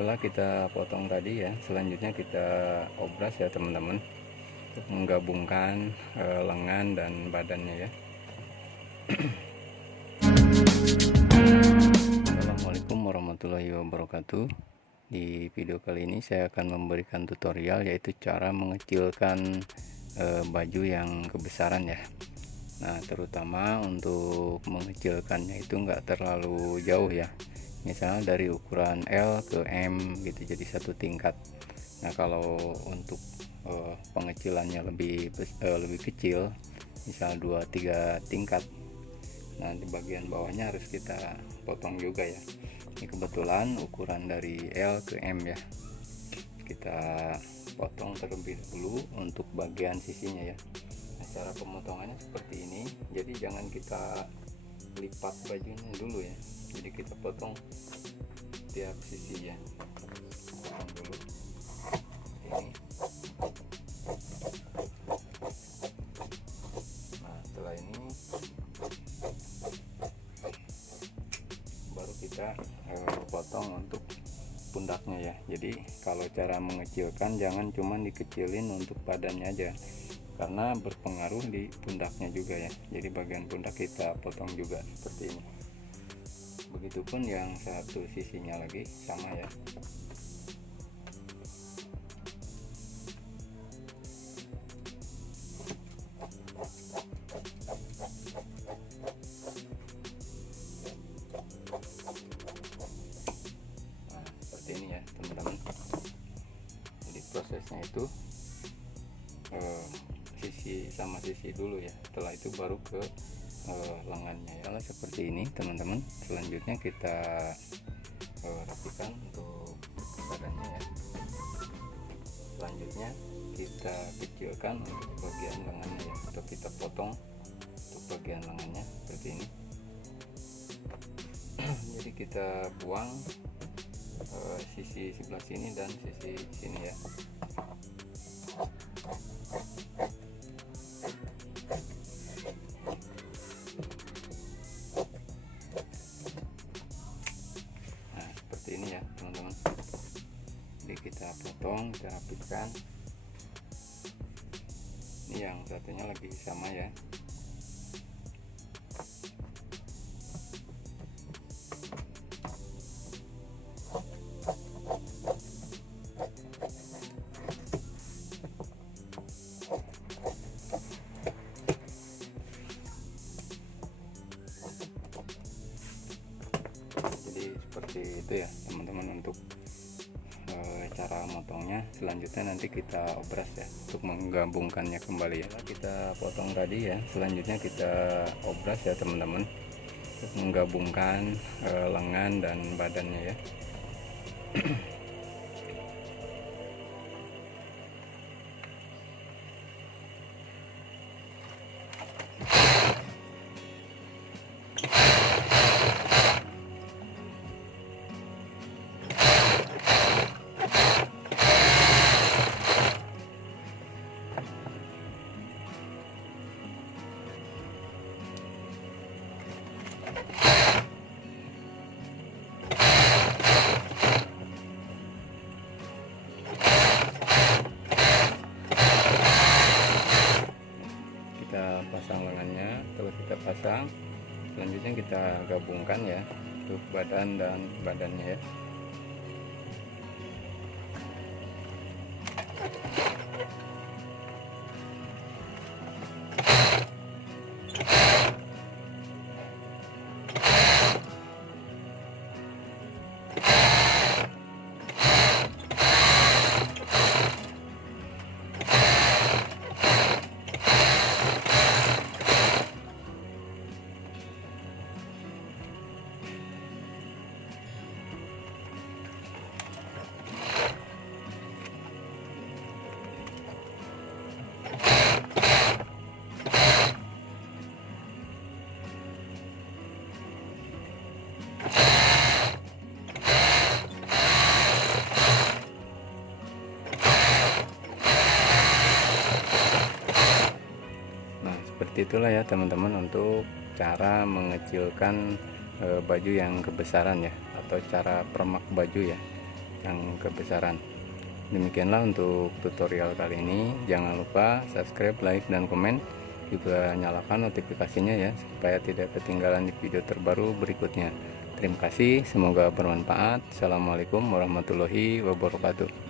Setelah kita potong tadi ya, selanjutnya kita obras ya teman-teman, untuk menggabungkan lengan dan badannya ya. Assalamualaikum warahmatullahi wabarakatuh. Di video kali ini saya akan memberikan tutorial, yaitu cara mengecilkan baju yang kebesaran ya. Nah, terutama untuk mengecilkannya itu enggak terlalu jauh ya, misalnya dari ukuran L ke M gitu, jadi satu tingkat. Nah, kalau untuk pengecilannya lebih kecil, misal 2-3 tingkat, nah di bagian bawahnya harus kita potong juga ya. Ini kebetulan ukuran dari L ke M ya, kita potong terlebih dahulu untuk bagian sisinya ya. Nah, cara pemotongannya seperti ini, jadi jangan kita lipat bajunya dulu ya, jadi kita potong tiap sisi ya, potong dulu ini. Nah, setelah ini baru kita potong untuk pundaknya ya. Jadi kalau cara mengecilkan, jangan cuma dikecilin untuk badannya aja, karena berpengaruh di pundaknya juga ya. Jadi bagian pundak kita potong juga seperti ini. Begitupun yang satu sisinya lagi sama ya. Nah, seperti ini ya teman-teman. Jadi prosesnya itu sisi sama sisi dulu ya, setelah itu baru ke lengannya ya. Kalau seperti ini teman-teman, selanjutnya kita rapikan untuk badannya ya. Selanjutnya kita kecilkan untuk bagian lengannya ya, atau kita potong untuk bagian lengannya seperti ini. Jadi kita buang sisi sebelah sini dan sisi sini ya. Nah, seperti ini ya teman-teman. Jadi kita potong, kita rapikan. Ini yang satunya lagi sama ya. Seperti itu ya teman-teman untuk cara motongnya. Selanjutnya nanti kita obras ya untuk menggabungkannya kembali ya. Kita potong tadi ya, selanjutnya kita obras ya teman-teman, untuk menggabungkan lengan dan badannya ya. Kita pasang lengannya, terus kita pasang, selanjutnya kita gabungkan ya untuk badan dan badannya ya. Seperti itulah ya teman-teman untuk cara mengecilkan baju yang kebesaran ya, atau cara permak baju ya. yang kebesaran. Demikianlah untuk tutorial kali ini. Jangan lupa subscribe, like, dan komen, juga nyalakan notifikasinya ya, supaya tidak ketinggalan di video terbaru berikutnya. Terima kasih, semoga bermanfaat. Assalamualaikum warahmatullahi wabarakatuh.